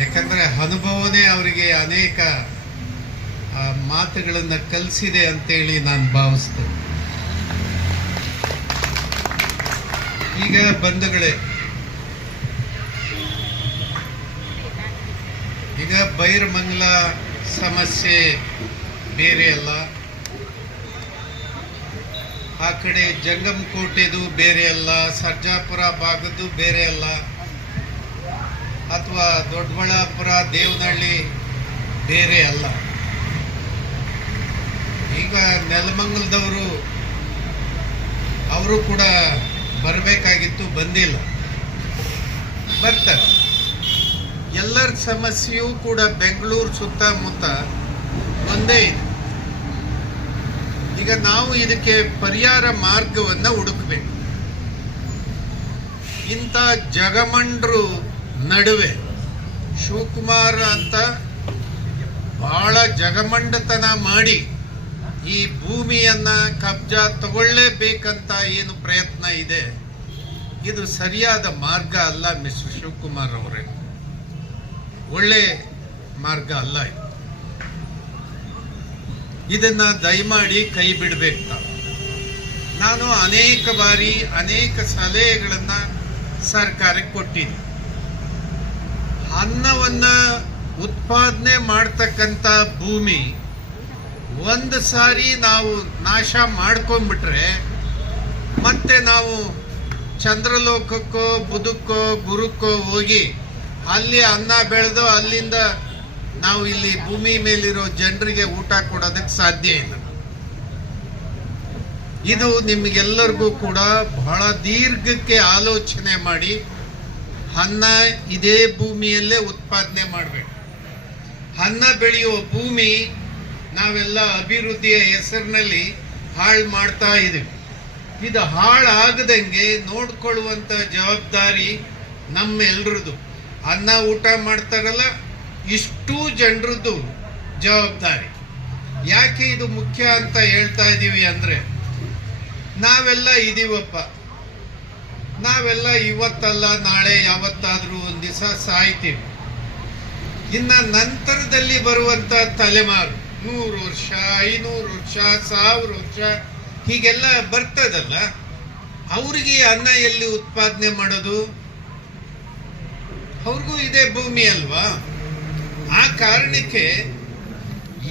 ಯಾಕಂದರೆ ಅನುಭವನೇ ಅವರಿಗೆ ಅನೇಕ ಮಾತುಗಳನ್ನು ಕಲಿಸಿದೆ ಅಂತೇಳಿ ನಾನು ಭಾವಿಸ್ತೇನೆ. ಈಗ ಬಂಧುಗಳೇ, ಈಗ ಬೈರಮಂಗಲ ಸಮಸ್ಯೆ ಬೇರೆ ಅಲ್ಲ, ಆ ಕಡೆ ಜಂಗಮಕೋಟೆದು ಬೇರೆ ಅಲ್ಲ, ಸರ್ಜಾಪುರ ಭಾಗದ್ದು ಬೇರೆ ಅಲ್ಲ, ಅಥವಾ ದೊಡ್ಡಬಳ್ಳಾಪುರ ದೇವನಹಳ್ಳಿ ಬೇರೆ ಅಲ್ಲ. ಈಗ ನೆಲಮಂಗಲದವರು ಅವರು ಕೂಡ ಬರಬೇಕಾಗಿತ್ತು, ಬಂದಿಲ್ಲ, ಬರ್ತಾರೆ. ಎಲ್ಲರ ಸಮಸ್ಯೆಯೂ ಕೂಡ ಬೆಂಗಳೂರು ಸುತ್ತಮುತ್ತ ಒಂದೇ ಇದೆ. ಈಗ ನಾವು ಇದಕ್ಕೆ ಪರಿಹಾರ ಮಾರ್ಗವನ್ನು ಹುಡುಕಬೇಕು. ಇಂಥ ಜಗಮಂಡ್ರು ನಡುವೆ ಶಿವಕುಮಾರ್ ಅಂತ ಬಹಳ ಜಗಮಂಡತನ ಮಾಡಿ ಈ ಭೂಮಿಯನ್ನ ಕಬ್ಜಾ ತಗೊಳ್ಳೇಬೇಕಂತ ಏನು ಪ್ರಯತ್ನ ಇದೆ, ಇದು ಸರಿಯಾದ ಮಾರ್ಗ ಅಲ್ಲ ಮಿಸ್ಟರ್ ಶಿವಕುಮಾರ್ ಅವರೇ, ಒಳ್ಳೆ ಮಾರ್ಗ ಅಲ್ಲ ಇದು. ಇದನ್ನ ದಯಮಾಡಿ ಕೈ ಬಿಡಬೇಕು. ನಾನು ಅನೇಕ ಬಾರಿ ಅನೇಕ ಸಲಹೆಗಳನ್ನ ಸರ್ಕಾರಕ್ಕೆ ಕೊಟ್ಟಿದ್ದೀನಿ. ಅನ್ನವನ್ನ ಉತ್ಪಾದನೆ ಮಾಡ್ತಕ್ಕಂಥ ಭೂಮಿ ಒಂದು ಸಾರಿ ನಾವು ನಾಶ ಮಾಡ್ಕೊಂಡ್ಬಿಟ್ರೆ ಮತ್ತೆ ನಾವು ಚಂದ್ರಲೋಕಕ್ಕೋ ಬುಧಕ್ಕೋ ಗುರುಕ್ಕೋ ಹೋಗಿ ಅಲ್ಲಿ ಅನ್ನ ಬೆಳೆದು ಅಲ್ಲಿಂದ ನಾವು ಇಲ್ಲಿ ಭೂಮಿ ಮೇಲಿರೋ ಜನರಿಗೆ ಊಟ ಕೊಡೋದಕ್ಕೆ ಸಾಧ್ಯ ಇಲ್ಲ. ಇದು ನಿಮಗೆಲ್ಲರಿಗೂ ಕೂಡ ಬಹಳ ದೀರ್ಘಕ್ಕೆ ಆಲೋಚನೆ ಮಾಡಿ ಅನ್ನ ಇದೇ ಭೂಮಿಯಲ್ಲೇ ಉತ್ಪಾದನೆ ಮಾಡಬೇಕು. ಅನ್ನ ಬೆಳೆಯುವ ಭೂಮಿ ನಾವೆಲ್ಲ ಅಭಿವೃದ್ಧಿಯ ಹೆಸರಿನಲ್ಲಿ ಹಾಳು ಮಾಡ್ತಾ ಇದ್ದೀವಿ. ಇದು ಹಾಳಾಗದಂಗೆ ನೋಡ್ಕೊಳ್ಳುವಂಥ ಜವಾಬ್ದಾರಿ ನಮ್ಮೆಲ್ಲರದು. ಅನ್ನ ಊಟ ಮಾಡ್ತಾರಲ್ಲ, ಇಷ್ಟೂ ಜನರದ್ದು ಜವಾಬ್ದಾರಿ. ಯಾಕೆ ಇದು ಮುಖ್ಯ ಅಂತ ಹೇಳ್ತಾ ಇದ್ದೀವಿ ಅಂದರೆ, ನಾವೆಲ್ಲ ಇದೀವಪ್ಪ, ನಾವೆಲ್ಲ ಇವತ್ತಲ್ಲ ನಾಳೆ ಯಾವತ್ತಾದರೂ ಒಂದು ದಿವಸ ಸಾಯ್ತೀವಿ. ಇನ್ನು ನಂತರದಲ್ಲಿ ಬರುವಂಥ ತಲೆಮಾರು 100 ವರ್ಷ 500 ವರ್ಷ 1000 ವರ್ಷ ಹೀಗೆಲ್ಲ ಬರ್ತದಲ್ಲ, ಅವ್ರಿಗೆ ಅನ್ನ ಎಲ್ಲಿ ಉತ್ಪಾದನೆ ಮಾಡೋದು? ಅವ್ರಿಗೂ ಇದೇ ಭೂಮಿ ಅಲ್ವಾ? ಆ ಕಾರಣಕ್ಕೆ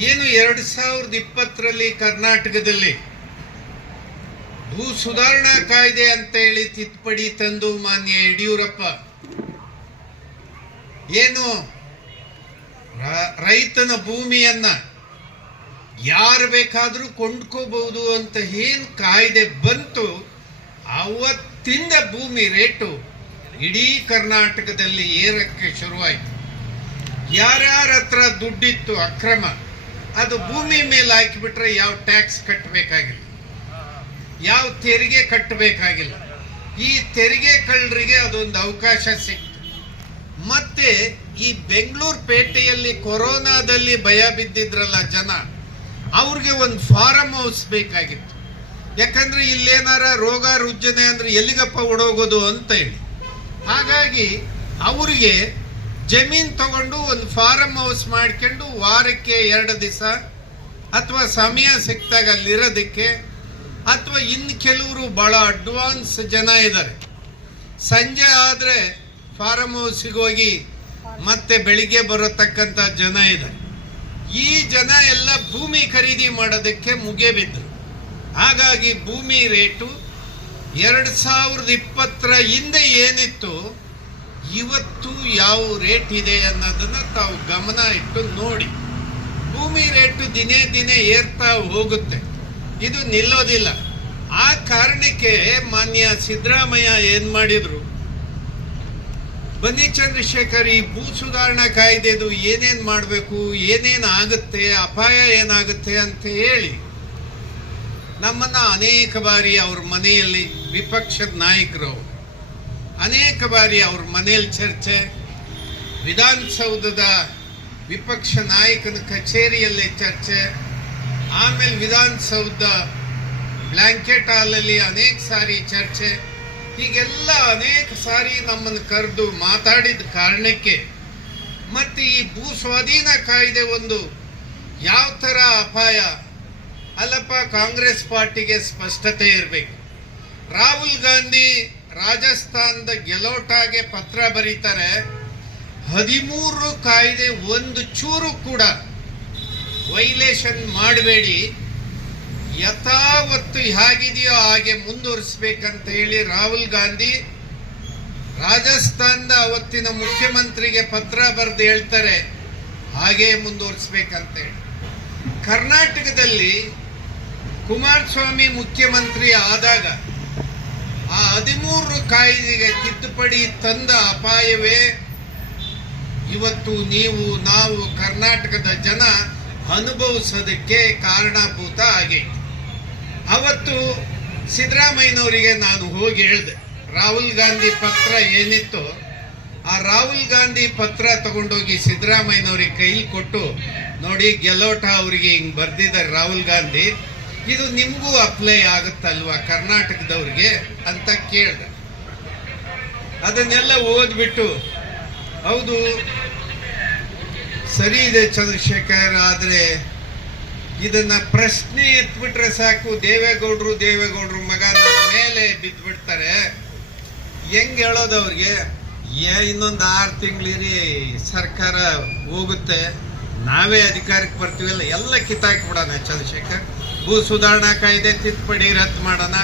ಏನು 2020ರಲ್ಲಿ ಕರ್ನಾಟಕದಲ್ಲಿ ಭೂ ಸುಧಾರಣಾ ಕಾಯ್ದೆ ಅಂತ ಹೇಳಿ ತಿದ್ದುಪಡಿ ತಂದು ಮಾನ್ಯ ಯಡಿಯೂರಪ್ಪ ಏನು ರೈತನ ಭೂಮಿಯನ್ನ ಯಾರು ಬೇಕಾದರೂ ಕೊಂಡ್ಕೋಬಹುದು ಅಂತ ಏನು ಕಾಯ್ದೆ ಬಂತು, ಅವತ್ತಿಂದ ಭೂಮಿ ರೇಟು ಇಡೀ ಕರ್ನಾಟಕದಲ್ಲಿ ಏರಕ್ಕೆ ಶುರುವಾಯಿತು. ಯಾರ್ಯಾರ ಹತ್ರ ದುಡ್ಡಿತ್ತು ಅಕ್ರಮ, ಅದು ಭೂಮಿ ಮೇಲೆ ಹಾಕಿಬಿಟ್ರೆ ಯಾವ ಟ್ಯಾಕ್ಸ್ ಕಟ್ಟಬೇಕಾಗಿಲ್ಲ, ಯಾವ ತೆರಿಗೆ ಕಟ್ಟಬೇಕಾಗಿಲ್ಲ. ಈ ತೆರಿಗೆ ಕಳ್ಳರಿಗೆ ಅದೊಂದು ಅವಕಾಶ ಸಿಕ್ತು. ಮತ್ತೆ ಈ ಬೆಂಗಳೂರು ಪೇಟೆಯಲ್ಲಿ ಕೊರೋನಾದಲ್ಲಿ ಭಯ ಬಿದ್ದಿದ್ರಲ್ಲ ಜನ, ಅವ್ರಿಗೆ ಒಂದು ಫಾರಂ ಹೌಸ್ ಬೇಕಾಗಿತ್ತು. ಯಾಕಂದ್ರೆ ಇಲ್ಲೇನಾರ ರೋಗ ರುಜಿನ ಅಂದ್ರೆ ಎಲ್ಲಿಗಪ್ಪ ಓಡೋಗೋದು ಅಂತ ಹೇಳಿ. ಹಾಗಾಗಿ ಅವರಿಗೆ ಜಮೀನು ತಗೊಂಡು ಒಂದು ಫಾರಂ ಹೌಸ್ ಮಾಡ್ಕೊಂಡು ವಾರಕ್ಕೆ 2 ದಿವಸ ಅಥವಾ ಸಮಯ ಸಿಕ್ತಾಗ ಅಲ್ಲಿರೋದಕ್ಕೆ, ಅಥವಾ ಇನ್ನು ಕೆಲವರು ಬಹಳ ಅಡ್ವಾನ್ಸ್ ಜನ ಇದ್ದಾರೆ, ಸಂಜೆ ಆದರೆ ಫಾರಂ ಹೌಸಿಗೆ ಹೋಗಿ ಮತ್ತೆ ಬೆಳಿಗ್ಗೆ ಬರತಕ್ಕಂಥ ಜನ ಇದ್ದಾರೆ. ಈ ಜನ ಎಲ್ಲ ಭೂಮಿ ಖರೀದಿ ಮಾಡೋದಕ್ಕೆ ಮುಗಿಬಿದ್ರು. ಹಾಗಾಗಿ ಭೂಮಿ ರೇಟು 2020ರ ಹಿಂದೆ ಏನಿತ್ತು ಇವತ್ತು ಯಾವ ರೇಟ್ ಇದೆ ಅನ್ನೋದನ್ನ ತಾವು ಗಮನ ಇಟ್ಟು ನೋಡಿ. ಭೂಮಿ ರೇಟು ದಿನೇ ದಿನೇ ಏರ್ತಾ ಹೋಗುತ್ತೆ, ಇದು ನಿಲ್ಲೋದಿಲ್ಲ. ಆ ಕಾರಣಕ್ಕೆ ಮಾನ್ಯ ಸಿದ್ದರಾಮಯ್ಯ ಏನ್ ಮಾಡಿದ್ರು, ಬನ್ನಿ ಚಂದ್ರಶೇಖರ್, ಈ ಭೂ ಸುಧಾರಣಾ ಕಾಯ್ದೆದು ಏನೇನು ಮಾಡಬೇಕು, ಏನೇನು ಆಗುತ್ತೆ, ಅಪಾಯ ಏನಾಗುತ್ತೆ ಅಂತ ಹೇಳಿ ನಮ್ಮನ್ನ ಅನೇಕ ಬಾರಿ ಅವ್ರ ಮನೆಯಲ್ಲಿ ವಿಪಕ್ಷದ ನಾಯಕರು ಅನೇಕ ಬಾರಿ ಅವ್ರ ಮನೆಯಲ್ಲಿ ಚರ್ಚೆ, ವಿಧಾನಸೌಧದ ವಿಪಕ್ಷ ನಾಯಕನ ಕಚೇರಿಯಲ್ಲಿ ಚರ್ಚೆ, ಆಮೇಲೆ ವಿಧಾನಸೌಧ ಬ್ಲ್ಯಾಂಕೆಟ್ ಹಾಲಲ್ಲಿ ಅನೇಕ ಸಾರಿ ಚರ್ಚೆ, ಹೀಗೆಲ್ಲ ಅನೇಕ ಸಾರಿ ನಮ್ಮನ್ನು ಕರೆದು ಮಾತಾಡಿದ ಕಾರಣಕ್ಕೆ ಮತ್ತು ಈ ಭೂ ಸ್ವಾಧೀನ ಕಾಯ್ದೆ ಒಂದು ಯಾವ ಥರ ಅಪಾಯ ಅಲ್ಲಪ್ಪ. ಕಾಂಗ್ರೆಸ್ ಪಾರ್ಟಿಗೆ ಸ್ಪಷ್ಟತೆ ಇರಬೇಕು. ರಾಹುಲ್ ಗಾಂಧಿ ರಾಜಸ್ಥಾನದ ಗೆಲೋಟಾಗೆ ಪತ್ರ ಬರೀತಾರೆ, 13 ಕಾಯ್ದೆ ಒಂದು ಚೂರು ಕೂಡ ವೈಲೇಷನ್ ಮಾಡಬೇಡಿ, ಯಥಾವತ್ತು ಹೇಗಿದೆಯೋ ಹಾಗೆ ಮುಂದುವರಿಸಬೇಕಂತ ಹೇಳಿ ರಾಹುಲ್ ಗಾಂಧಿ ರಾಜಸ್ಥಾನದ ಅವತ್ತಿನ ಮುಖ್ಯಮಂತ್ರಿಗೆ ಪತ್ರ ಬರೆದು ಹೇಳ್ತಾರೆ ಹಾಗೆ ಮುಂದುವರಿಸಬೇಕಂತ ಹೇಳಿ. ಕರ್ನಾಟಕದಲ್ಲಿ ಕುಮಾರಸ್ವಾಮಿ ಮುಖ್ಯಮಂತ್ರಿ ಆದಾಗ ಆ 13 ಕಾಯ್ದೆಗೆ ತಿದ್ದುಪಡಿ ತಂದ ಅಪಾಯವೇ ಇವತ್ತು ನಾವು ಕರ್ನಾಟಕದ ಜನ ಅನುಭವಿಸೋದಕ್ಕೆ ಕಾರಣಭೂತ ಆಗೈತೆ. ಅವತ್ತು ಸಿದ್ದರಾಮಯ್ಯನವರಿಗೆ ನಾನು ಹೋಗಿ ಹೇಳಿದೆ, ರಾಹುಲ್ ಗಾಂಧಿ ಪತ್ರ ಏನಿತ್ತು ಆ ರಾಹುಲ್ ಗಾಂಧಿ ಪತ್ರ ತಗೊಂಡೋಗಿ ಸಿದ್ದರಾಮಯ್ಯನವ್ರಿಗೆ ಕೈಲಿ ಕೊಟ್ಟು, ನೋಡಿ ಗೆಲೋಟ ಅವರಿಗೆ ಹಿಂಗೆ ಬರ್ದಿದ್ದಾರೆ ರಾಹುಲ್ ಗಾಂಧಿ, ಇದು ನಿಮಗೂ ಅಪ್ಲೈ ಆಗುತ್ತಲ್ವಾ ಕರ್ನಾಟಕದವ್ರಿಗೆ ಅಂತ ಕೇಳಿದೆ. ಅದನ್ನೆಲ್ಲ ಓದ್ಬಿಟ್ಟು ಹೌದು ಸರಿ ಇದೆ ಚಂದ್ರಶೇಖರ್, ಆದರೆ ಇದನ್ನ ಪ್ರಶ್ನೆ ಎತ್ಬಿಟ್ರೆ ಸಾಕು, ದೇವೇಗೌಡರು ಮಗ ನನ್ನ ಮೇಲೆ ಬಿದ್ದುಬಿಡ್ತಾರೆ. ಹೆಂಗ್ ಹೇಳೋದು ಅವ್ರಿಗೆ? ಇನ್ನೊಂದು 6 ತಿಂಗಳಿರಿ ಸರ್ಕಾರ ಹೋಗುತ್ತೆ, ನಾವೇ ಅಧಿಕಾರಕ್ಕೆ ಬರ್ತೀವಲ್ಲ, ಎಲ್ಲ ಕಿತ್ತಾಕ್ಬಿಡೋಣ ಚಂದ್ರಶೇಖರ್. ಭೂ ಸುಧಾರಣಾ ಕಾಯ್ದೆ ತಿದ್ದುಪಡಿ ರದ್ದು ಮಾಡೋಣ,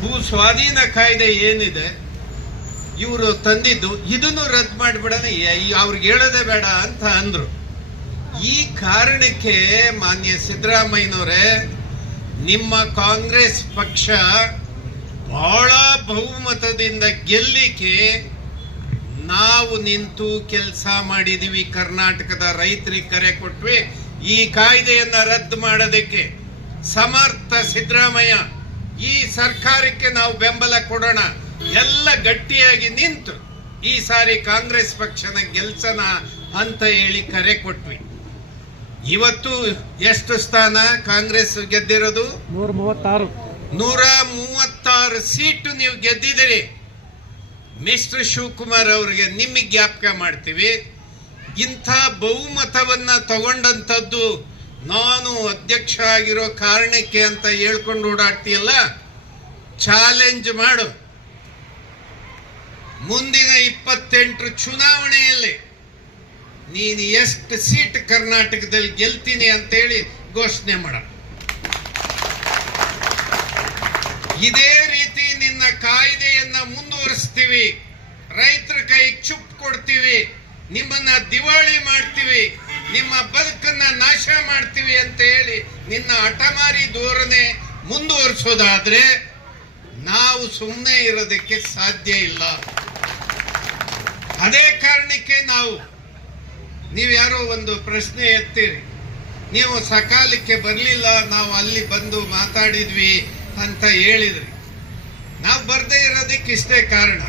ಭೂ ಸ್ವಾಧೀನ ಕಾಯ್ದೆ ಏನಿದೆ ಇವರು ತಂದಿದ್ದು ಇದನ್ನು ರದ್ದು ಮಾಡಿಬಿಡೋಣ, ಅವ್ರಿಗೆ ಹೇಳೋದೇ ಬೇಡ ಅಂತ ಅಂದ್ರು. ಈ ಕಾರಣಕ್ಕೆ ಮಾನ್ಯ ಸಿದ್ದರಾಮಯ್ಯನವರೇ, ನಿಮ್ಮ ಕಾಂಗ್ರೆಸ್ ಪಕ್ಷ ಬಹಳ ಬಹುಮತದಿಂದ ಗೆಲ್ಲಿಕ್ಕೆ ನಾವು ನಿಂತು ಕೆಲಸ ಮಾಡಿದೀವಿ. ಕರ್ನಾಟಕದ ರೈತರಿಗೆ ಕರೆ ಕೊಟ್ವಿ ಈ ಕಾಯ್ದೆಯನ್ನ ರದ್ದು ಮಾಡೋದಕ್ಕೆ. ಸಮರ್ಥ ಸಿದ್ದರಾಮಯ್ಯ, ಈ ಸರ್ಕಾರಕ್ಕೆ ನಾವು ಬೆಂಬಲ ಕೊಡೋಣ, ಎಲ್ಲ ಗಟ್ಟಿಯಾಗಿ ನಿಂತು ಈ ಸಾರಿ ಕಾಂಗ್ರೆಸ್ ಪಕ್ಷನ ಗೆಲ್ಸನ ಅಂತ ಹೇಳಿ ಕರೆ ಕೊಟ್ವಿ. ಇವತ್ತು ಎಷ್ಟು ಸ್ಥಾನ ಕಾಂಗ್ರೆಸ್ ಗೆದ್ದಿರೋದು? 136 ಸೀಟು ನೀವು ಗೆದ್ದಿದ್ದೀರಿ. ಮಿಸ್ಟರ್ ಶಿವಕುಮಾರ್ ಅವರಿಗೆ ನಿಮಗೆ ಜ್ಞಾಪಕ ಮಾಡ್ತೀವಿ, ಇಂಥ ಬಹುಮತವನ್ನ ತಗೊಂಡಂಥದ್ದು ನಾನು ಅಧ್ಯಕ್ಷ ಆಗಿರೋ ಕಾರಣಕ್ಕೆ ಅಂತ ಹೇಳ್ಕೊಂಡು ಓಡಾಡ್ತೀಯಲ್ಲ, ಚಾಲೆಂಜ್ ಮಾಡು. ಮುಂದಿನ 28 ಚುನಾವಣೆಯಲ್ಲಿ ನೀನು ಎಷ್ಟು ಸೀಟ್ ಕರ್ನಾಟಕದಲ್ಲಿ ಗೆಲ್ತೀನಿ ಅಂತೇಳಿ ಘೋಷಣೆ ಮಾಡ. ಇದೇ ರೀತಿ ನಿನ್ನ ಕಾಯ್ದೆಯನ್ನ ಮುಂದುವರಿಸ್ತೀವಿ, ರೈತರ ಕೈಗೆ ಚುಪ್ ಕೊಡ್ತೀವಿ, ನಿಮ್ಮನ್ನ ದಿವಾಳಿ ಮಾಡ್ತೀವಿ, ನಿಮ್ಮ ಬದುಕನ್ನ ನಾಶ ಮಾಡ್ತೀವಿ ಅಂತ ಹೇಳಿ ನಿನ್ನ ಹಠಮಾರಿ ಧೋರಣೆ ಮುಂದುವರಿಸೋದಾದ್ರೆ ನಾವು ಸುಮ್ಮನೆ ಇರೋದಕ್ಕೆ ಸಾಧ್ಯ ಇಲ್ಲ. ಅದೇ ಕಾರಣಕ್ಕೆ ನೀವು ಯಾರೋ ಒಂದು ಪ್ರಶ್ನೆ ಎತ್ತೀರಿ, ನೀವು ಸಕಾಲಕ್ಕೆ ಬರಲಿಲ್ಲ, ನಾವು ಅಲ್ಲಿ ಬಂದು ಮಾತಾಡಿದ್ವಿ ಅಂತ ಹೇಳಿದ್ರಿ. ನಾವು ಬರ್ದೇ ಇರೋದಕ್ಕೆ ಇಷ್ಟೇ ಕಾರಣ.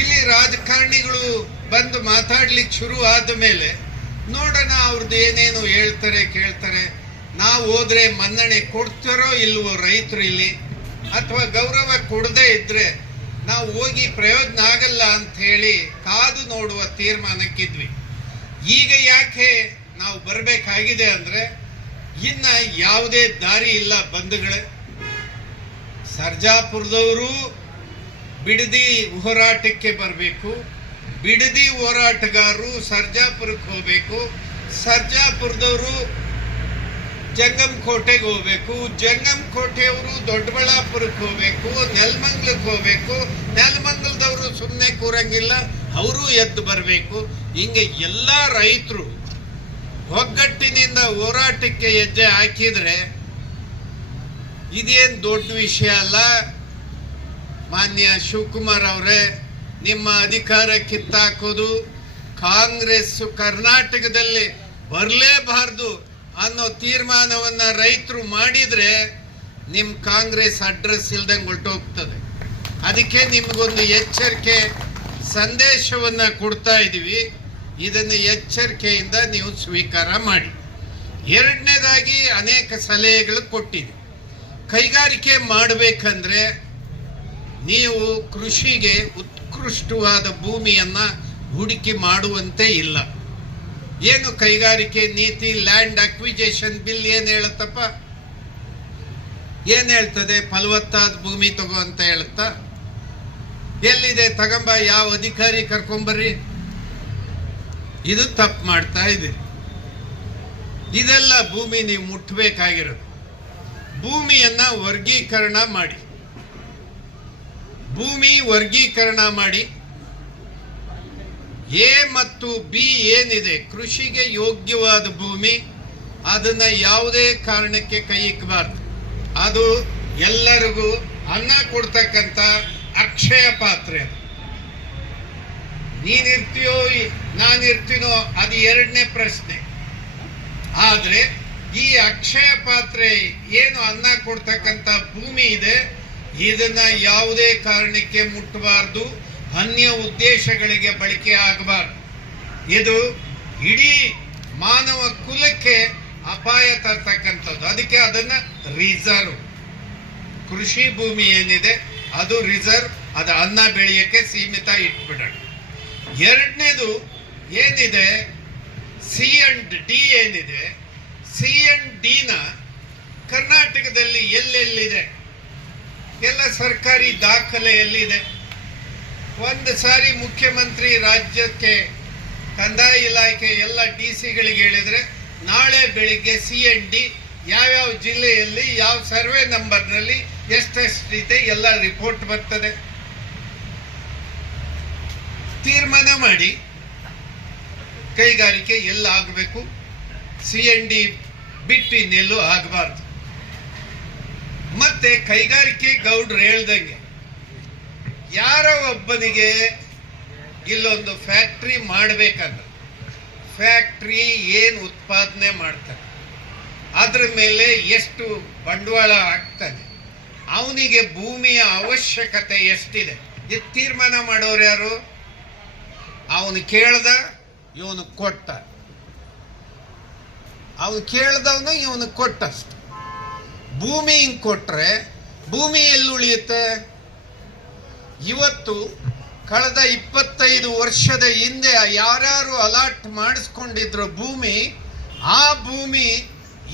ಇಲ್ಲಿ ರಾಜಕಾರಣಿಗಳು ಬಂದು ಮಾತಾಡ್ಲಿಕ್ಕೆ ಶುರು ಆದ ಮೇಲೆ ನೋಡೋಣ ಅವ್ರದ್ದು ಏನೇನು ಹೇಳ್ತಾರೆ ಕೇಳ್ತಾರೆ. ನಾವು ಹೋದ್ರೆ ಮನ್ನಣೆ ಕೊಡ್ತಾರೋ ಇಲ್ವೋ ರೈತರು ಇಲ್ಲಿ, ಅಥವಾ ಗೌರವ ಕೊಡದೇ ಇದ್ರೆ ನಾವು ಹೋಗಿ ಪ್ರಯೋಜನ ಆಗಲ್ಲ ಅಂತ ಹೇಳಿ ಕಾದು ನೋಡುವ ತೀರ್ಮಾನಕ್ಕಿದ್ವಿ. ಈಗ ಯಾಕೆ ನಾವು ಬರಬೇಕಾಗಿದೆ ಅಂದ್ರೆ ಇನ್ನ ಯಾವುದೇ ದಾರಿ ಇಲ್ಲ ಬಂಧುಗಳೇ. ಸರ್ಜಾಪುರದವರು ಬಿಡದಿ ಹೋರಾಟಕ್ಕೆ ಬರಬೇಕು, ಬಿಡದಿ ಹೋರಾಟಗಾರರು ಸರ್ಜಾಪುರಕ್ಕೆ ಹೋಗ್ಬೇಕು, ಸರ್ಜಾಪುರದವರು ಜಂಗಮಕೋಟೆಗೆ ಹೋಗ್ಬೇಕು, ಜಂಗಮಕೋಟೆಯವರು ದೊಡ್ಡಬಳ್ಳಾಪುರಕ್ಕೆ ಹೋಗ್ಬೇಕು, ನೆಲಮಂಗಲಕ್ಕೆ ಹೋಗ್ಬೇಕು, ನೆಲಮಂಗಲದವರು ಸುಮ್ಮನೆ ಕೂರಂಗಿಲ್ಲ, ಅವರು ಎದ್ದು ಬರಬೇಕು. ಹಿಂಗೆ ಎಲ್ಲ ರೈತರು ಒಗ್ಗಟ್ಟಿನಿಂದ ಹೋರಾಟಕ್ಕೆ ಹೆಜ್ಜೆ ಹಾಕಿದ್ರೆ ಇದೇನು ದೊಡ್ಡ ವಿಷಯ ಅಲ್ಲ. ಮಾನ್ಯ ಶಿವಕುಮಾರ್ ಅವರೇ, ನಿಮ್ಮ ಅಧಿಕಾರ ಕಿತ್ತಾಕೋದು ಕಾಂಗ್ರೆಸ್ ಕರ್ನಾಟಕದಲ್ಲಿ ಬರಲೇಬಾರ್ದು ಅನ್ನೋ ತೀರ್ಮಾನವನ್ನ ರೈತರು ಮಾಡಿದ್ರೆ ನಿಮ್ಮ ಕಾಂಗ್ರೆಸ್ ಅಡ್ರೆಸ್ ಇಲ್ದಂಗೆ ಹೊರಟೋಗ್ತದೆ. ಅದಕ್ಕೆ ನಿಮಗೊಂದು ಎಚ್ಚರಿಕೆ ಸಂದೇಶವನ್ನ ಕೊಡ್ತಾ ಇದ್ದೀವಿ, ಇದನ್ನು ಎಚ್ಚರಿಕೆಯಿಂದ ನೀವು ಸ್ವೀಕಾರ ಮಾಡಿ. ಎರಡನೇದಾಗಿ ಅನೇಕ ಸಲಹೆಗಳು ಕೊಟ್ಟಿದೆ. ಕೈಗಾರಿಕೆ ಮಾಡಬೇಕಂದ್ರೆ ನೀವು ಕೃಷಿಗೆ ಉತ್ಕೃಷ್ಟವಾದ ಭೂಮಿಯನ್ನ ಹೂಡಿಕೆ ಮಾಡುವಂತೆ ಇಲ್ಲ. ಏನು ಕೈಗಾರಿಕೆ ನೀತಿ, ಲ್ಯಾಂಡ್ ಅಕ್ವಿಜೇಷನ್ ಬಿಲ್ ಏನು ಹೇಳುತ್ತಪ್ಪ? ಏನು ಹೇಳ್ತದೆ? ಫಲವತ್ತಾದ ಭೂಮಿ ತಗೋ ಅಂತ ಹೇಳುತ್ತಾ? ಎಲ್ಲಿದೆ ತಗೊಂಬ, ಯಾವ ಅಧಿಕಾರಿ ಕರ್ಕೊಂಬರ್ರಿ? ಇದು ತಪ್ಪು ಮಾಡ್ತಾ ಇದೆ. ಇದೆಲ್ಲ ಭೂಮಿ ನೀವು ಮುಟ್ಟಬೇಕಾಗಿರೋದು. ಭೂಮಿಯನ್ನ ವರ್ಗೀಕರಣ ಮಾಡಿ, ಭೂಮಿ ವರ್ಗೀಕರಣ ಮಾಡಿ ಎ ಮತ್ತು ಬಿ ಏನಿದೆ ಕೃಷಿಗೆ ಯೋಗ್ಯವಾದ ಭೂಮಿ, ಅದನ್ನ ಯಾವುದೇ ಕಾರಣಕ್ಕೆ ಕೈ ಇಕ್ಕಬಾರ್ದು. ಅದು ಎಲ್ಲರಿಗೂ ಅನ್ನ ಕೊಡ್ತಕ್ಕಂಥ ಅಕ್ಷಯ ಪಾತ್ರೆ. ನೀನಿರ್ತೀಯೋ ನಾನಿರ್ತೀನೋ ಅದು ಎರಡನೇ ಪ್ರಶ್ನೆ. ಆದ್ರೆ ಈ ಅಕ್ಷಯ ಪಾತ್ರೆ ಏನು ಅನ್ನ ಕೊಡ್ತಕ್ಕಂಥ ಭೂಮಿ ಇದೆ, ಇದನ್ನ ಯಾವುದೇ ಕಾರಣಕ್ಕೆ ಮುಟ್ಟಬಾರ್ದು, ಅನ್ಯ ಉದ್ದೇಶಗಳಿಗೆ ಬಳಕೆ ಆಗಬಾರ್ದು. ಇದು ಇಡೀ ಮಾನವ ಕುಲಕ್ಕೆ ಅಪಾಯ ತರ್ತಕ್ಕಂಥದ್ದು. ಅದಕ್ಕೆ ಅದನ್ನ ರಿಸರ್ವ್, ಕೃಷಿ ಭೂಮಿ ಏನಿದೆ ಅದು ರಿಸರ್ವ್, ಅದು ಅನ್ನ ಬೆಳೆಯಕ್ಕೆ ಸೀಮಿತ ಇಟ್ಬಿಡೋಣ. ಎರಡನೇದು ಏನಿದೆ ಸಿ ಅಂಡ್ ಡಿ ಏನಿದೆ, ಸಿ ಅಂಡ್ ಡಿನ ಕರ್ನಾಟಕದಲ್ಲಿ ಎಲ್ಲೆಲ್ಲಿದೆ ಎಲ್ಲ ಸರ್ಕಾರಿ ದಾಖಲೆಯಲ್ಲಿದೆ. ಒಂದು ಸಾರಿ ಮುಖ್ಯಮಂತ್ರಿ ರಾಜ್ಯಕ್ಕೆ ಕಂದಾಯ ಇಲಾಖೆ ಎಲ್ಲ ಡಿ ಸಿಗಳಿಗೆ ಹೇಳಿದ್ರೆ ನಾಳೆ ಬೆಳಿಗ್ಗೆ ಸಿ ಅಂಡ್ ಡಿ ಯಾವ್ಯಾವ ಜಿಲ್ಲೆಯಲ್ಲಿ ಯಾವ ಸರ್ವೆ ನಂಬರ್ನಲ್ಲಿ ಎಷ್ಟೆಷ್ಟಿದೆ ಎಲ್ಲ ರಿಪೋರ್ಟ್ ಬರ್ತದೆ. ತೀರ್ಮಾನ ಮಾಡಿ ಕೈಗಾರಿಕೆ ಎಲ್ಲ ಆಗಬೇಕು, ಸಿ ಅಂಡ್ ಡಿ ಬಿಟ್ಟು ಇನ್ನೆಲ್ಲೂ ಆಗಬಾರ್ದು. ಮತ್ತೆ ಕೈಗಾರಿಕೆ ಗೌಡ್ರು ಹೇಳ್ದಂಗೆ ಯಾರೋ ಒಬ್ಬನಿಗೆ ಇಲ್ಲೊಂದು ಫ್ಯಾಕ್ಟ್ರಿ ಮಾಡಬೇಕಂದ್ರೆ ಫ್ಯಾಕ್ಟ್ರಿ ಏನು ಉತ್ಪಾದನೆ ಮಾಡ್ತಾನೆ, ಅದ್ರ ಮೇಲೆ ಎಷ್ಟು ಬಂಡವಾಳ ಆಗ್ತಾನೆ, ಅವನಿಗೆ ಭೂಮಿಯ ಅವಶ್ಯಕತೆ ಎಷ್ಟಿದೆ, ಇದು ತೀರ್ಮಾನ ಮಾಡೋರು ಯಾರು? ಅವನು ಕೇಳ್ದ, ಇವನು ಕೊಟ್ಟ, ಅವನು ಕೇಳ್ದವನು ಇವನು ಕೊಟ್ಟಷ್ಟು. ಭೂಮಿ ಹಿಂಗೆ ಕೊಟ್ರೆ ಭೂಮಿ ಎಲ್ಲಿ ಉಳಿಯುತ್ತೆ? ಇವತ್ತು ಕಳೆದ 25 ವರ್ಷದ ಹಿಂದೆ ಯಾರ್ಯಾರು ಅಲಾಟ್ ಮಾಡಿಸ್ಕೊಂಡಿದ್ರು ಭೂಮಿ, ಆ ಭೂಮಿ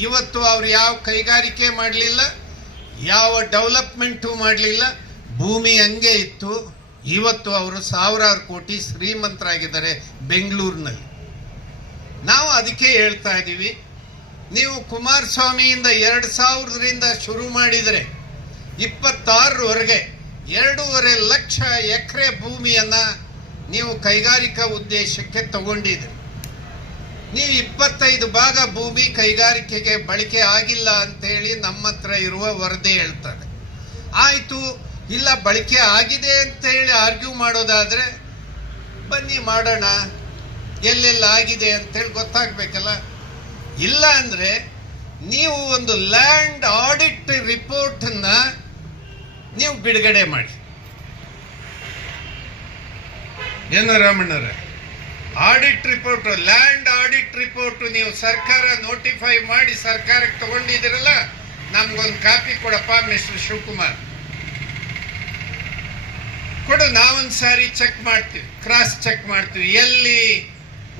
ಇವತ್ತು ಅವ್ರು ಯಾವ ಕೈಗಾರಿಕೆ ಮಾಡಲಿಲ್ಲ, ಯಾವ ಡೆವಲಪ್ಮೆಂಟು ಮಾಡಲಿಲ್ಲ, ಭೂಮಿ ಹಂಗೆ ಇತ್ತು. ಇವತ್ತು ಅವರು ಸಾವಿರಾರು ಕೋಟಿ ಶ್ರೀಮಂತರಾಗಿದ್ದಾರೆ ಬೆಂಗಳೂರಿನಲ್ಲಿ. ನಾವು ಅದಕ್ಕೆ ಹೇಳ್ತಾ ಇದ್ದೀವಿ, ನೀವು ಕುಮಾರಸ್ವಾಮಿಯಿಂದ 2000ರಿಂದ ಶುರು ಮಾಡಿದರೆ 26ರವರೆಗೆ 2.5 ಲಕ್ಷ ಎಕರೆ ಭೂಮಿಯನ್ನ ನೀವು ಕೈಗಾರಿಕಾ ಉದ್ದೇಶಕ್ಕೆ ತಗೊಂಡಿದ್ರಿ. ನೀವು 25 ಭಾಗ ಭೂಮಿ ಕೈಗಾರಿಕೆಗೆ ಬಳಕೆ ಆಗಿಲ್ಲ ಅಂತೇಳಿ ನಮ್ಮ ಹತ್ರ ಇರುವ ವರದಿ ಹೇಳ್ತದೆ. ಆಯಿತು, ಇಲ್ಲ ಬಳಕೆ ಆಗಿದೆ ಅಂತೇಳಿ ಆರ್ಗ್ಯೂ ಮಾಡೋದಾದ್ರೆ ಬನ್ನಿ ಮಾಡೋಣ, ಎಲ್ಲೆಲ್ಲ ಆಗಿದೆ ಅಂತೇಳಿ ಗೊತ್ತಾಗಬೇಕಲ್ಲ. ಇಲ್ಲ ಅಂದ್ರೆ ನೀವು ಒಂದು ಲ್ಯಾಂಡ್ ಆಡಿಟ್ ರಿಪೋರ್ಟನ್ನ ನೀವು ಬಿಡುಗಡೆ ಮಾಡಿ. ಏನು ರಾಮಣ್ಣರೇ, audit report, land audit report ನೀವು ಸರ್ಕಾರ ನೋಟಿಫೈ ಮಾಡಿ ಸರ್ಕಾರಕ್ಕೆ ತಗೊಂಡಿದ್ದೀರಲ್ಲ, ನಮ್ಗೊಂದು ಕಾಪಿ ಕೊಡಪ್ಪ ಮಿಸ್ಟರ್ ಶಿವಕುಮಾರ್, ಕೊಡು. ನಾವೊಂದು ಸಾರಿ ಚೆಕ್ ಮಾಡ್ತೀವಿ, ಕ್ರಾಸ್ ಚೆಕ್ ಮಾಡ್ತೀವಿ, ಎಲ್ಲಿ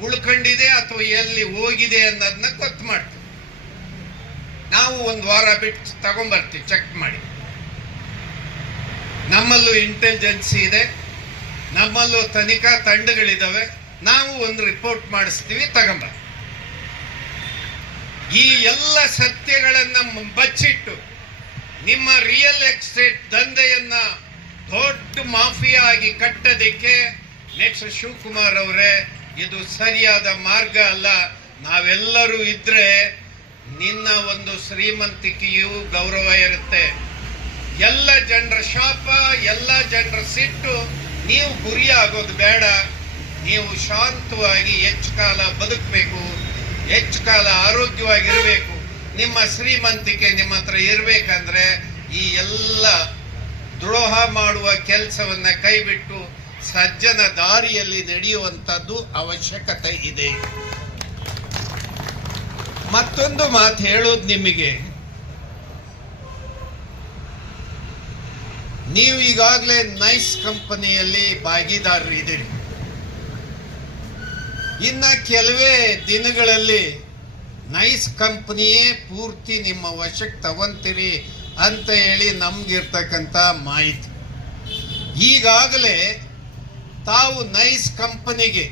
ಉಳ್ಕೊಂಡಿದೆ ಅಥವಾ ಎಲ್ಲಿ ಹೋಗಿದೆ ಅನ್ನೋದನ್ನ ಗೊತ್ತು ಮಾಡ್ತೀವಿ. ನಾವು ಒಂದು ವಾರ ಬಿಟ್ಟು ತಗೊಂಬರ್ತೀವಿ ಚೆಕ್ ಮಾಡಿ. ನಮ್ಮಲ್ಲೂ ಇಂಟೆಲಿಜೆನ್ಸಿ ಇದೆ, ನಮ್ಮಲ್ಲೂ ತನಿಖಾ ತಂಡಗಳಿದ್ದಾವೆ, ನಾವು ಒಂದು ರಿಪೋರ್ಟ್ ಮಾಡಿಸ್ತೀವಿ, ತಗೊಂಬ. ಈ ಎಲ್ಲ ಸತ್ಯಗಳನ್ನ ಬಚ್ಚಿಟ್ಟು ನಿಮ್ಮ ರಿಯಲ್ ಎಸ್ಟೇಟ್ ದಂಧೆಯನ್ನ ದೊಡ್ಡ ಮಾಫಿಯಾ ಆಗಿ ಕಟ್ಟೋದಕ್ಕೆ ನೆಕ್ಸ್ಟ್ ಶಿವಕುಮಾರ್ ಅವರೇ, ಇದು ಸರಿಯಾದ ಮಾರ್ಗ ಅಲ್ಲ. ನಾವೆಲ್ಲರೂ ಇದ್ರೆ ನಿನ್ನ ಒಂದು ಶ್ರೀಮಂತಿಕೆಯು ಗೌರವ ಇರುತ್ತೆ. ಎಲ್ಲ ಜನರ ಶಾಪ, ಎಲ್ಲ ಜನರ ಸಿಟ್ಟು, ನೀವು ಗುರಿ ಆಗೋದು ಬೇಡ. ನೀವು ಶಾಂತವಾಗಿ ಹೆಚ್ಚು ಕಾಲ ಬದುಕಬೇಕು, ಹೆಚ್ಚು ಕಾಲ ಆರೋಗ್ಯವಾಗಿರಬೇಕು. ನಿಮ್ಮ ಶ್ರೀಮಂತಿಕೆ ನಿಮ್ಮ ಹತ್ರ ಇರಬೇಕಂದ್ರೆ ಈ ಎಲ್ಲ ದ್ರೋಹ ಮಾಡುವ ಕೆಲಸವನ್ನ ಕೈಬಿಟ್ಟು ಸಜ್ಜನ ದಾರಿಯಲ್ಲಿ ನಡೆಯುವಂಥದ್ದು ಅವಶ್ಯಕತೆ ಇದೆ. ಮತ್ತೊಂದು ಮಾತು ಹೇಳೋದು ನಿಮಗೆ, ನೀವು ಈಗಾಗಲೇ ನೈಸ್ ಕಂಪನಿಯಲ್ಲಿ ಭಾಗಿದಾರರು ಇದ್ದೀರಿ. ಇನ್ನು ಕೆಲವೇ ದಿನಗಳಲ್ಲಿ ನೈಸ್ ಕಂಪನಿಯೇ ಪೂರ್ತಿ ನಿಮ್ಮ ವಶಕ್ಕೆ ತಗೊಂತೀರಿ ಅಂತ ಹೇಳಿ ನಮ್ಗಿರ್ತಕ್ಕಂಥ ಮಾಹಿತಿ. ಈಗಾಗಲೇ ತಾವು ನೈಸ್ ಕಂಪನಿಗೆ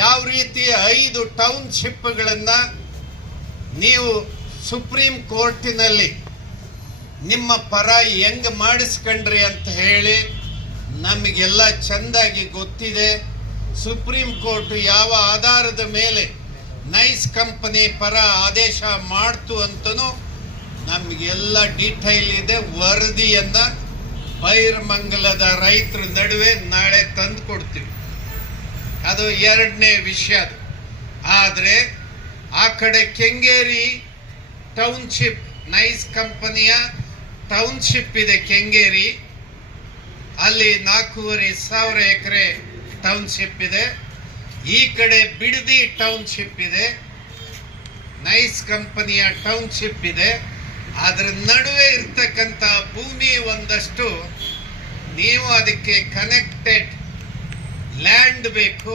ಯಾವ ರೀತಿ 5 ಟೌನ್ಶಿಪ್ಗಳನ್ನು ನೀವು ಸುಪ್ರೀಂ ಕೋರ್ಟಿನಲ್ಲಿ ನಿಮ್ಮ ಪರ ಹೆಂಗ್ ಮಾಡಿಸ್ಕೊಂಡ್ರಿ ಅಂತ ಹೇಳಿ ನಮಗೆಲ್ಲ ಚೆಂದಾಗಿ ಗೊತ್ತಿದೆ. ಸುಪ್ರೀಂ ಕೋರ್ಟ್ ಯಾವ ಆಧಾರದ ಮೇಲೆ ನೈಸ್ ಕಂಪನಿ ಪರ ಆದೇಶ ಮಾಡ್ತು ಅಂತನೂ ನಮಗೆಲ್ಲ ಡೀಟೈಲ್ ಇದೆ. ವರದಿಯನ್ನ ಬೈರಮಂಗಲದ ರೈತರ ನಡುವೆ ನಾಳೆ ತಂದು ಕೊಡ್ತೀವಿ. ಅದು ಎರಡನೇ ವಿಷಯ. ಅದು ಆದರೆ ಆ ಕಡೆ ಕೆಂಗೇರಿ ಟೌನ್ಶಿಪ್, ನೈಸ್ ಕಂಪನಿಯ ಟೌನ್ಶಿಪ್ ಇದೆ ಕೆಂಗೇರಿ, ಅಲ್ಲಿ 4,500 ಎಕರೆ ಟೌನ್ಶಿಪ್ ಇದೆ. ಈ ಕಡೆ ಬಿಡದಿ ಟೌನ್ಶಿಪ್ ಇದೆ, ನೈಸ್ ಕಂಪನಿಯ ಟೌನ್ಶಿಪ್ ಇದೆ. ಅದರ ನಡುವೆ ಇರ್ತಕ್ಕಂಥ ಭೂಮಿ ಒಂದಷ್ಟು ನೀವು ಅದಕ್ಕೆ ಕನೆಕ್ಟೆಡ್ ಲ್ಯಾಂಡ್ ಬೇಕು.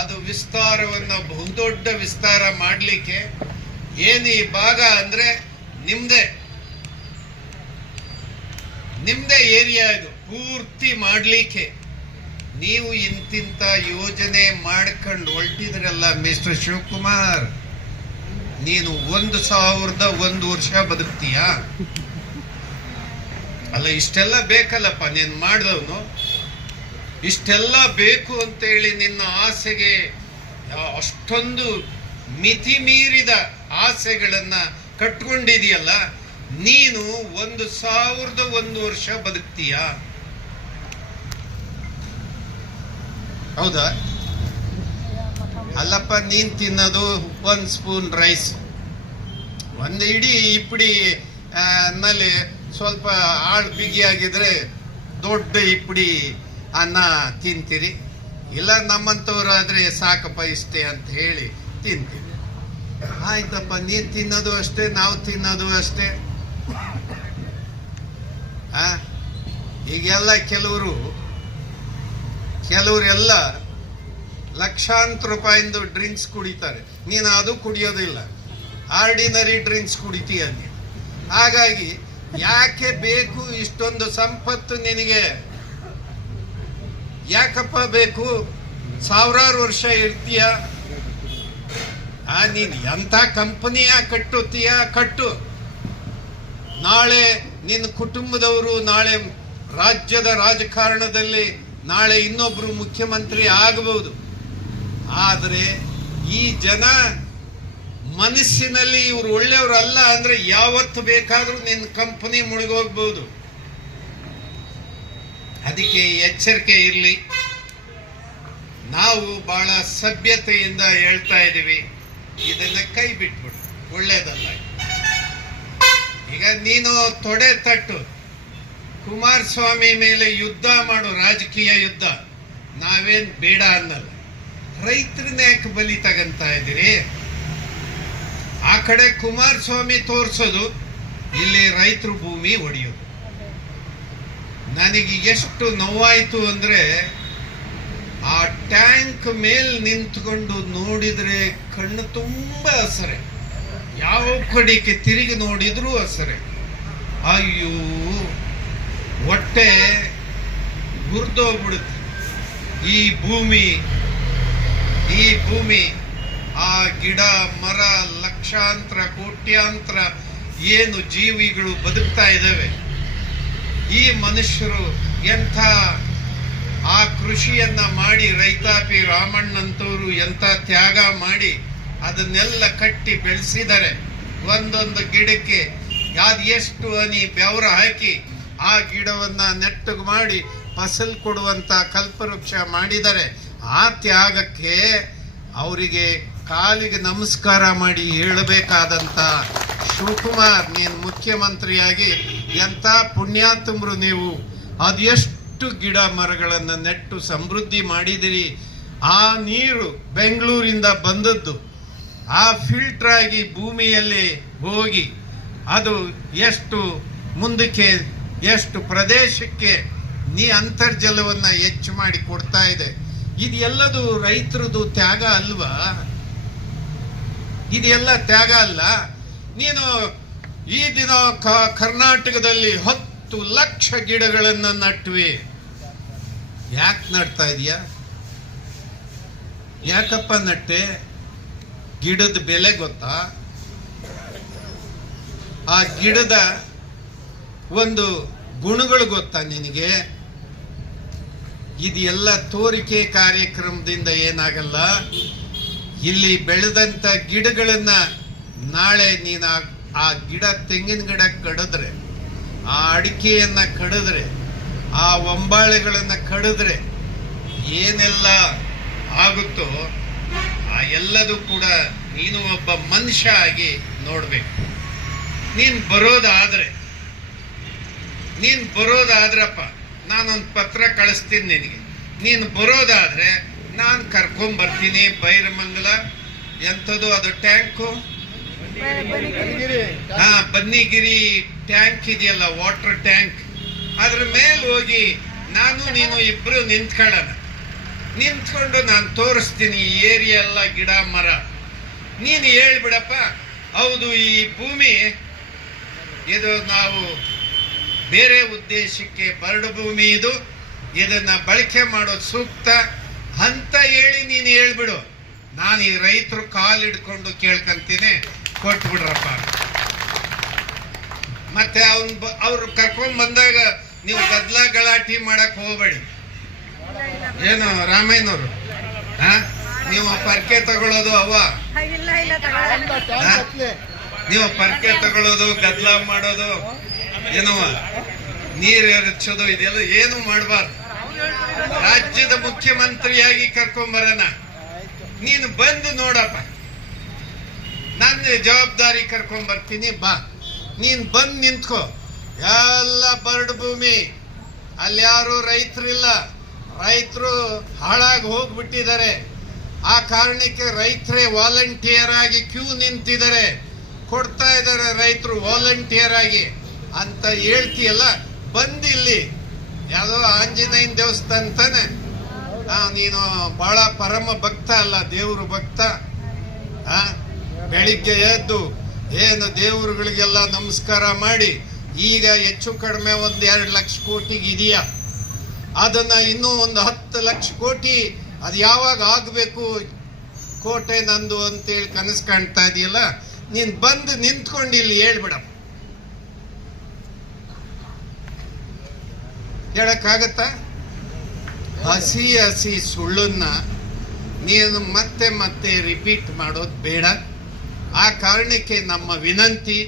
ಅದು ವಿಸ್ತಾರವನ್ನು ಬಹುದೊಡ್ಡ ವಿಸ್ತಾರ ಮಾಡಲಿಕ್ಕೆ ಏನು ಈ ಭಾಗ ಅಂದರೆ ನಿಮ್ದೇ ಏರಿಯಾ ಇದು ಪೂರ್ತಿ ಮಾಡಲಿಕ್ಕೆ ನೀವು ಇಂತಿಂತ ಯೋಜನೆ ಮಾಡ್ಕೊಂಡು ಹೊರಟಿದ್ರಲ್ಲ ಮಿಸ್ಟರ್ ಶಿವಕುಮಾರ್, ನೀನು 1,001 ವರ್ಷ ಬದುಕ್ತೀಯಾ? ಅಲ್ಲ, ಇಷ್ಟೆಲ್ಲ ಬೇಕಲ್ಲಪ್ಪ ನೀನು ಮಾಡಿದವನು. ಇಷ್ಟೆಲ್ಲ ಬೇಕು ಅಂತೇಳಿ ನಿನ್ನ ಆಸೆಗೆ ಅಷ್ಟೊಂದು ಮಿತಿ ಮೀರಿದ ಆಸೆಗಳನ್ನ ಕಟ್ಕೊಂಡಿದೆಯಲ್ಲ, ನೀನು 1,001 ವರ್ಷ ಬದುಕ್ತೀಯಾ? ಹೌದಾ? ಅಲ್ಲಪ್ಪ, ನೀನ್ ತಿನ್ನೋದು 1 ಸ್ಪೂನ್ ರೈಸ್, ಒಂದು ಇಡೀ ಇಪ್ಪಡಿ ನಲ್ಲಿ ಸ್ವಲ್ಪ ಆಳು ಬಿಗಿಯಾಗಿದ್ರೆ ದೊಡ್ಡ ಇಪ್ಪಡಿ ಅನ್ನ ತಿಂತೀರಿ. ಇಲ್ಲ ನಮ್ಮಂಥವ್ರಾದ್ರೆ ಸಾಕಪ್ಪ ಇಷ್ಟೇ ಅಂತ ಹೇಳಿ ತಿಂತೀವಿ. ಆಯ್ತಪ್ಪ, ನೀನ್ ತಿನ್ನೋದು ಅಷ್ಟೇ, ನಾವು ತಿನ್ನೋದು ಅಷ್ಟೇ. ಈಗೆಲ್ಲ ಕೆಲವರೆಲ್ಲ ಲಕ್ಷಾಂತರ ರೂಪಾಯಿಂದ ಡ್ರಿಂಕ್ಸ್ ಕುಡಿತಾರೆ, ನೀನು ಅದು ಕುಡಿಯೋದಿಲ್ಲ, ಆರ್ಡಿನರಿ ಡ್ರಿಂಕ್ಸ್ ಕುಡಿತೀಯ ನೀನು. ಹಾಗಾಗಿ ಯಾಕೆ ಬೇಕು ಇಷ್ಟೊಂದು ಸಂಪತ್ತು ನಿನಗೆ? ಯಾಕಪ್ಪ ಬೇಕು? 1000 ವರ್ಷ ಇರ್ತೀಯ? ನೀನು ಎಂಥ ಕಂಪನಿಯ ಕಟ್ಟುತ್ತೀಯ ಕಟ್ಟು. ನಾಳೆ ನಿನ್ನ ಕುಟುಂಬದವರು ನಾಳೆ ರಾಜ್ಯದ ರಾಜಕಾರಣದಲ್ಲಿ ನಾಳೆ ಇನ್ನೊಬ್ರು ಮುಖ್ಯಮಂತ್ರಿ ಆಗಬಹುದು. ಆದರೆ ಈ ಜನ ಮನಸ್ಸಿನಲ್ಲಿ ಇವರು ಒಳ್ಳೆಯವರಲ್ಲ ಅಂದ್ರೆ ಯಾವತ್ತು ಬೇಕಾದ್ರೂ ನಿನ್ನ ಕಂಪನಿ ಮುಳುಗೋಗ್ಬಹುದು. ಅದಕ್ಕೆ ಎಚ್ಚರಿಕೆ ಇರಲಿ. ನಾವು ಬಹಳ ಸಭ್ಯತೆಯಿಂದ ಹೇಳ್ತಾ ಇದ್ದೀವಿ, ಇದನ್ನ ಕೈ ಬಿಟ್ಬಿಡು, ಒಳ್ಳೇದಲ್ಲ. ಈಗ ನೀನು ತೊಡೆ ತಟ್ಟು, ಕುಮಾರಸ್ವಾಮಿ ಮೇಲೆ ಯುದ್ಧ ಮಾಡು, ರಾಜಕೀಯ ಯುದ್ಧ, ನಾವೇನ್ ಬೇಡ ಅನ್ನಲ್ಲ. ರೈತರನ್ನ ಯಾಕೆ ಬಲಿ ತಗಂತ ಇದ್ದೀರಿ? ಆ ಕಡೆ ಕುಮಾರಸ್ವಾಮಿ ತೋರ್ಸೋದು, ಇಲ್ಲಿ ರೈತರು ಭೂಮಿ ಒಡೆಯೋದು. ನನಗೆ ಎಷ್ಟು ನೋವಾಯ್ತು ಅಂದ್ರೆ, ಆ ಟ್ಯಾಂಕ್ ಮೇಲ್ ನಿಂತ್ಕೊಂಡು ನೋಡಿದ್ರೆ ಕಣ್ಣು ತುಂಬಾ ಹಸರೆ, ಯಾವ ಕಡೆಗೆ ತಿರುಗಿ ನೋಡಿದ್ರು ಹಸರೆ. ಅಯ್ಯೋ, ಹೊಟ್ಟೆ ಹುರಿದೋಗ್ಬಿಡುತ್ತೆ. ಈ ಭೂಮಿ ಆ ಗಿಡ ಮರ ಲಕ್ಷಾಂತರ ಕೋಟ್ಯಾಂತರ ಏನು ಜೀವಿಗಳು ಬದುಕ್ತಾ ಇದ್ದಾವೆ, ಈ ಮನುಷ್ಯರು ಎಂಥ ಆ ಕೃಷಿಯನ್ನ ಮಾಡಿ, ರೈತಾಪಿ ರಾಮಣ್ಣಂತವರು ಎಂಥ ತ್ಯಾಗ ಮಾಡಿ ಅದನ್ನೆಲ್ಲ ಕಟ್ಟಿ ಬೆಳೆಸಿದ್ದಾರೆ. ಒಂದೊಂದು ಗಿಡಕ್ಕೆ ಯಾವ್ದು ಎಷ್ಟು ಹನಿ ಬೆವರ ಹಾಕಿ ಆ ಗಿಡವನ್ನ ನೆಟ್ಟಗೆ ಮಾಡಿ ಫಸಲ್ ಕೊಡುವಂತ ಕಲ್ಪವೃಕ್ಷ ಮಾಡಿದ್ದಾರೆ. ಆ ತ್ಯಾಗಕ್ಕೆ ಅವರಿಗೆ ಕಾಲಿಗೆ ನಮಸ್ಕಾರ ಮಾಡಿ ಹೇಳಬೇಕಾದಂತ ಶಿವಕುಮಾರ್, ನೀನು ಮುಖ್ಯಮಂತ್ರಿಯಾಗಿ ಎಂಥ ಪುಣ್ಯಾತ್ಮರು ನೀವು. ಅದೆಷ್ಟು ಗಿಡ ಮರಗಳನ್ನು ನೆಟ್ಟು ಸಮೃದ್ಧಿ ಮಾಡಿದಿರಿ. ಆ ನೀರು ಬೆಂಗಳೂರಿಂದ ಬಂದದ್ದು ಆ ಫಿಲ್ಟರ್ ಆಗಿ ಭೂಮಿಯಲ್ಲಿ ಹೋಗಿ ಅದು ಎಷ್ಟು ಮುಂದಕ್ಕೆ, ಎಷ್ಟು ಪ್ರದೇಶಕ್ಕೆ ಅಂತರ್ಜಲವನ್ನು ಹೆಚ್ಚು ಮಾಡಿ ಕೊಡ್ತಾ ಇದೆ. ಇದೆಲ್ಲದು ರೈತರದು ತ್ಯಾಗ ಅಲ್ವಾ? ಇದೆಲ್ಲ ತ್ಯಾಗ ಅಲ್ಲ? ನೀನು ಈ ದಿನ ಕರ್ನಾಟಕದಲ್ಲಿ 10 ಲಕ್ಷ ಗಿಡಗಳನ್ನ ನಟ್ವಿ. ಯಾಕೆ ನಡ್ತಾ ಇದೀಯ? ಯಾಕಪ್ಪ ನಟ್ಟೆ? ಗಿಡದ ಬೆಲೆ ಗೊತ್ತಾ? ಆ ಗಿಡದ ಒಂದು ಗುಣಗಳು ಗೊತ್ತಾ ನಿನಗೆ? ಇದೆಲ್ಲ ತೋರಿಕೆ ಕಾರ್ಯಕ್ರಮದಿಂದ ಏನಾಗಲ್ಲ. ಇಲ್ಲಿ ಬೆಳೆದಂತ ಗಿಡಗಳನ್ನ ನಾಳೆ ನೀನು ಆ ಗಿಡ, ತೆಂಗಿನ ಗಿಡ ಕಡಿದ್ರೆ, ಆ ಅಡಿಕೆಯನ್ನ ಕಡಿದ್ರೆ, ಆ ಒಂಬಾಳೆಗಳನ್ನ ಕಡಿದ್ರೆ ಏನೆಲ್ಲ ಆಗುತ್ತೋ ಆ ಎಲ್ಲದೂ ಕೂಡ ನೀನು ಒಬ್ಬ ಮನುಷ್ಯ ಆಗಿ ನೋಡ್ಬೇಕು. ನೀನ್ ಬರೋದಾದ್ರಪ್ಪ, ನಾನೊಂದು ಪತ್ರ ಕಳಿಸ್ತೀನಿ ನಿನಗೆ. ನೀನು ಬರೋದಾದ್ರೆ ನಾನು ಕರ್ಕೊಂಬರ್ತೀನಿ ಬೈರಮಂಗಲ. ಎಂಥದ್ದು ಅದು ಟ್ಯಾಂಕು? ಬನ್ನಿಗಿರಿ ಟ್ಯಾಂಕ್ ಇದೆಯಲ್ಲ, ವಾಟರ್ ಟ್ಯಾಂಕ್. ಅದ್ರ ಮೇಲೆ ಹೋಗಿ ನಾನು ನೀನು ಇಬ್ರು ನಿಂತ್ಕೊಂಡು ನಾನು ತೋರಿಸ್ತೀನಿ ಈ ಏರಿಯಾ ಎಲ್ಲ ಗಿಡ ಮರ. ನೀನು ಹೇಳ್ಬಿಡಪ್ಪ, ಹೌದು ಈ ಭೂಮಿ ಇದು ನಾವು ಬೇರೆ ಉದ್ದೇಶಕ್ಕೆ ಬರಡು ಭೂಮಿ, ಇದನ್ನ ಬಳಕೆ ಮಾಡೋದು ಸೂಕ್ತ ಅಂತ ಹೇಳಿ ನೀನು ಹೇಳ್ಬಿಡು. ನಾನು ಈ ರೈತರು ಕಾಲು ಹಿಡ್ಕೊಂಡು ಕೇಳ್ಕೊಂತೀನಿ, ಕೊಟ್ಬಿಡ್ರಪ್ಪ. ಮತ್ತೆ ಅವ್ರು ಕರ್ಕೊಂಡ್ ಬಂದಾಗ ನೀವು ಗಲಾಟೆ ಮಾಡಕ್ ಹೋಗ್ಬೇಡಿ. ಏನು ರಾಮಯ್ಯನವರು, ನೀವು ಪರ್ಕೆ ತಗೊಳ್ಳೋದು ನೀವು ಪರ್ಕೆ ತಗೊಳ್ಳೋದು, ಗದ್ದಲ ಮಾಡೋದು, ಏನವ ನೀರು ಎರಚೋದು, ಇದೆಲ್ಲ ಏನು ಮಾಡಬಾರ್ದು. ರಾಜ್ಯದ ಮುಖ್ಯಮಂತ್ರಿಯಾಗಿ ಕರ್ಕೊಂಬರೋಣ. ನೀನು ಬಂದು ನೋಡಪ್ಪ, ನನ್ನ ಜವಾಬ್ದಾರಿ ಕರ್ಕೊಂಬರ್ತೀನಿ, ಬಾ. ನೀನ್ ಬಂದು ನಿಂತ್ಕೋ. ಎಲ್ಲ ಬರಡು ಭೂಮಿ, ಅಲ್ಲಿ ಯಾರು ರೈತರಿಲ್ಲ, ರೈತರು ಹಾಳಾಗಿ ಹೋಗ್ಬಿಟ್ಟಿದ್ದಾರೆ. ಆ ಕಾರಣಕ್ಕೆ ರೈತರೇ ವಾಲಂಟಿಯರ್ ಆಗಿ ಕ್ಯೂ ನಿಂತಿದ್ದಾರೆ, ಕೊಡ್ತಾ ಇದ್ದಾರೆ ರೈತರು ವಾಲಂಟಿಯರ್ ಆಗಿ ಅಂತ ಹೇಳ್ತೀಯಲ್ಲ. ಬಂದಿಲ್ಲಿ ಯಾವುದೋ ಆಂಜನೇಯನ ದೇವಸ್ಥಾನ ತಾನೆ, ನೀನು ಬಹಳ ಪರಮ ಭಕ್ತ ಅಲ್ಲ, ದೇವರು ಭಕ್ತ. ಬೆಳಿಗ್ಗೆ ಎದ್ದು ಏನು ದೇವರುಗಳಿಗೆಲ್ಲ ನಮಸ್ಕಾರ ಮಾಡಿ, ಈಗ ಹೆಚ್ಚು ಕಡಿಮೆ 1-2 ಲಕ್ಷ ಕೋಟಿಗೆ ಇದೆಯಾ, ಅದನ್ನ ಇನ್ನೂ 10 ಲಕ್ಷ ಕೋಟಿ ಅದು ಯಾವಾಗ ಆಗಬೇಕು, ಕೋಟೆ ನಂದು ಅಂತೇಳಿ ಕನಸು ಕಾಣ್ತಾ ಇದೆಯಲ್ಲ. ನೀನ್ ಬಂದು ನಿಂತ್ಕೊಂಡು ಇಲ್ಲಿ ಹೇಳ್ಬಿಡಪ್ಪ. ಹೇಳಕ್ಕಾಗತ್ತಾ? ಹಸಿ ಸುಳ್ಳನ್ನ ನೀನು ಮತ್ತೆ ಮತ್ತೆ ರಿಪೀಟ್ ಮಾಡೋದು ಬೇಡ. ಆ ಕಾರಣಕ್ಕೆ ನಮ್ಮ ವಿನಂತಿ,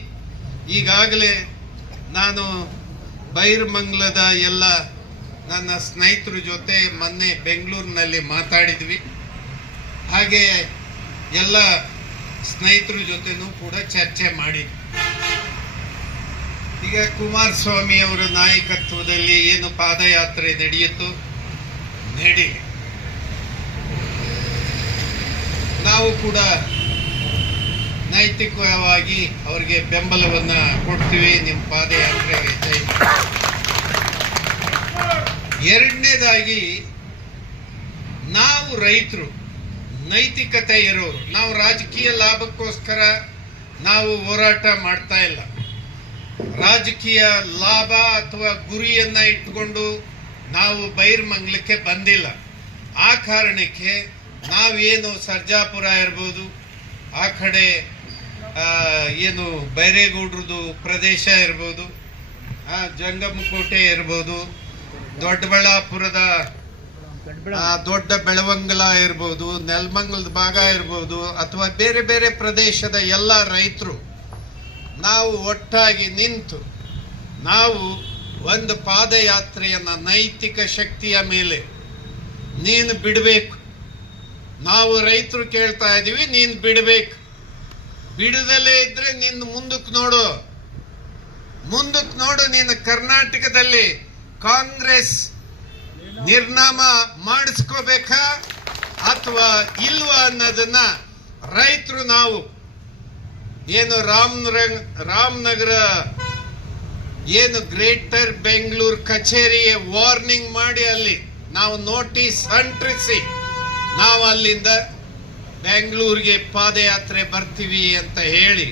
ಈಗಾಗಲೇ ನಾನು ಬೈರಮಂಗಲದ ಎಲ್ಲ ನನ್ನ ಸ್ನೇಹಿತರ ಜೊತೆ ಮೊನ್ನೆ ಬೆಂಗಳೂರಿನಲ್ಲಿ ಮಾತಾಡಿದ್ವಿ. ಹಾಗೆ ಎಲ್ಲ ಸ್ನೇಹಿತರ ಜೊತೆನೂ ಕೂಡ ಚರ್ಚೆ ಮಾಡಿ, ಈಗ ಕುಮಾರಸ್ವಾಮಿ ಅವರ ನಾಯಕತ್ವದಲ್ಲಿ ಏನು ಪಾದಯಾತ್ರೆ ನಡೆಯಿತು, ನಡಿ. ನಾವು ಕೂಡ ನೈತಿಕವಾಗಿ ಅವರಿಗೆ ಬೆಂಬಲವನ್ನ ಕೊಡ್ತೀವಿ. ನಿಮ್ಮ ಪಾದಯಾತ್ರೆಗೆ ಜೈ. ಎರಡನೇದಾಗಿ, ನಾವು ರೈತರು ನೈತಿಕತೆ ಇರೋರು, ನಾವು ರಾಜಕೀಯ ಲಾಭಕ್ಕೋಸ್ಕರ ನಾವು ಹೋರಾಟ ಮಾಡ್ತಾ ಇಲ್ಲ. ರಾಜಕೀಯ ಲಾಭ ಅಥವಾ ಗುರಿಯನ್ನ ಇಟ್ಕೊಂಡು ನಾವು ಬೈರಮಂಗಲಕ್ಕೆ ಬಂದಿಲ್ಲ. ಆ ಕಾರಣಕ್ಕೆ ನಾವೇನು ಸರ್ಜಾಪುರ ಇರ್ಬೋದು, ಆ ಕಡೆ ಏನು ಬೈರೇಗೌಡ್ರದು ಪ್ರದೇಶ ಇರ್ಬೋದು, ಜಂಗಮಕೋಟೆ ಇರ್ಬೋದು, ದೊಡ್ಡಬಳ್ಳಾಪುರದ ದೊಡ್ಡ ಬೆಳವಂಗಲ ಇರ್ಬೋದು, ನೆಲಮಂಗಲದ ಭಾಗ ಇರ್ಬೋದು, ಅಥವಾ ಬೇರೆ ಬೇರೆ ಪ್ರದೇಶದ ಎಲ್ಲ ರೈತರು ನಾವು ಒಟ್ಟಾಗಿ ನಿಂತು ನಾವು ಒಂದು ಪಾದಯಾತ್ರೆಯನ್ನ ನೈತಿಕ ಶಕ್ತಿಯ ಮೇಲೆ ನೀನು ಬಿಡಬೇಕು. ನಾವು ರೈತರು ಕೇಳ್ತಾ ಇದೀವಿ, ನೀನು ಬಿಡಬೇಕು. ಬಿಡದಲ್ಲೇ ಇದ್ರೆ ನಿನ್ನ ಮುಂದಕ್ಕೆ ನೋಡು. ನೀನು ಕರ್ನಾಟಕದಲ್ಲಿ ಕಾಂಗ್ರೆಸ್ ನಿರ್ನಾಮ ಮಾಡಿಸ್ಕೋಬೇಕಾ ಅಥವಾ ಇಲ್ವಾ ಅನ್ನೋದನ್ನ ರೈತರು ನಾವು ಏನು ರಾಮನಗರ ಏನು ಗ್ರೇಟರ್ ಬೆಂಗಳೂರು ಕಚೇರಿಗೆ ವಾರ್ನಿಂಗ್ ಮಾಡಿ ಅಲ್ಲಿ ನಾವು ನೋಟಿಸ್ ಅಂಟಿಸಿ ನಾವು ಅಲ್ಲಿಂದ ಬೆಂಗಳೂರಿಗೆ ಪಾದಯಾತ್ರೆ ಬರ್ತೀವಿ ಅಂತ ಹೇಳಿ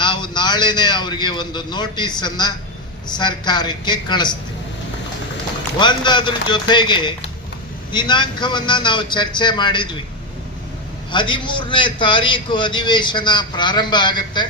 ನಾವು ನಾಳೆನೇ ಅವರಿಗೆ ಒಂದು ನೋಟಿಸನ್ನು ಸರ್ಕಾರಕ್ಕೆ ಕಳಿಸ್ತೀವಿ. ಅದ್ರ ಜೊತೆಗೆ ದಿನಾಂಕವನ್ನು ನಾವು ಚರ್ಚೆ ಮಾಡಿದ್ವಿ. 13ನೇ ತಾರೀಕು ಅಧಿವೇಶನ ಪ್ರಾರಂಭ ಆಗುತ್ತೆ.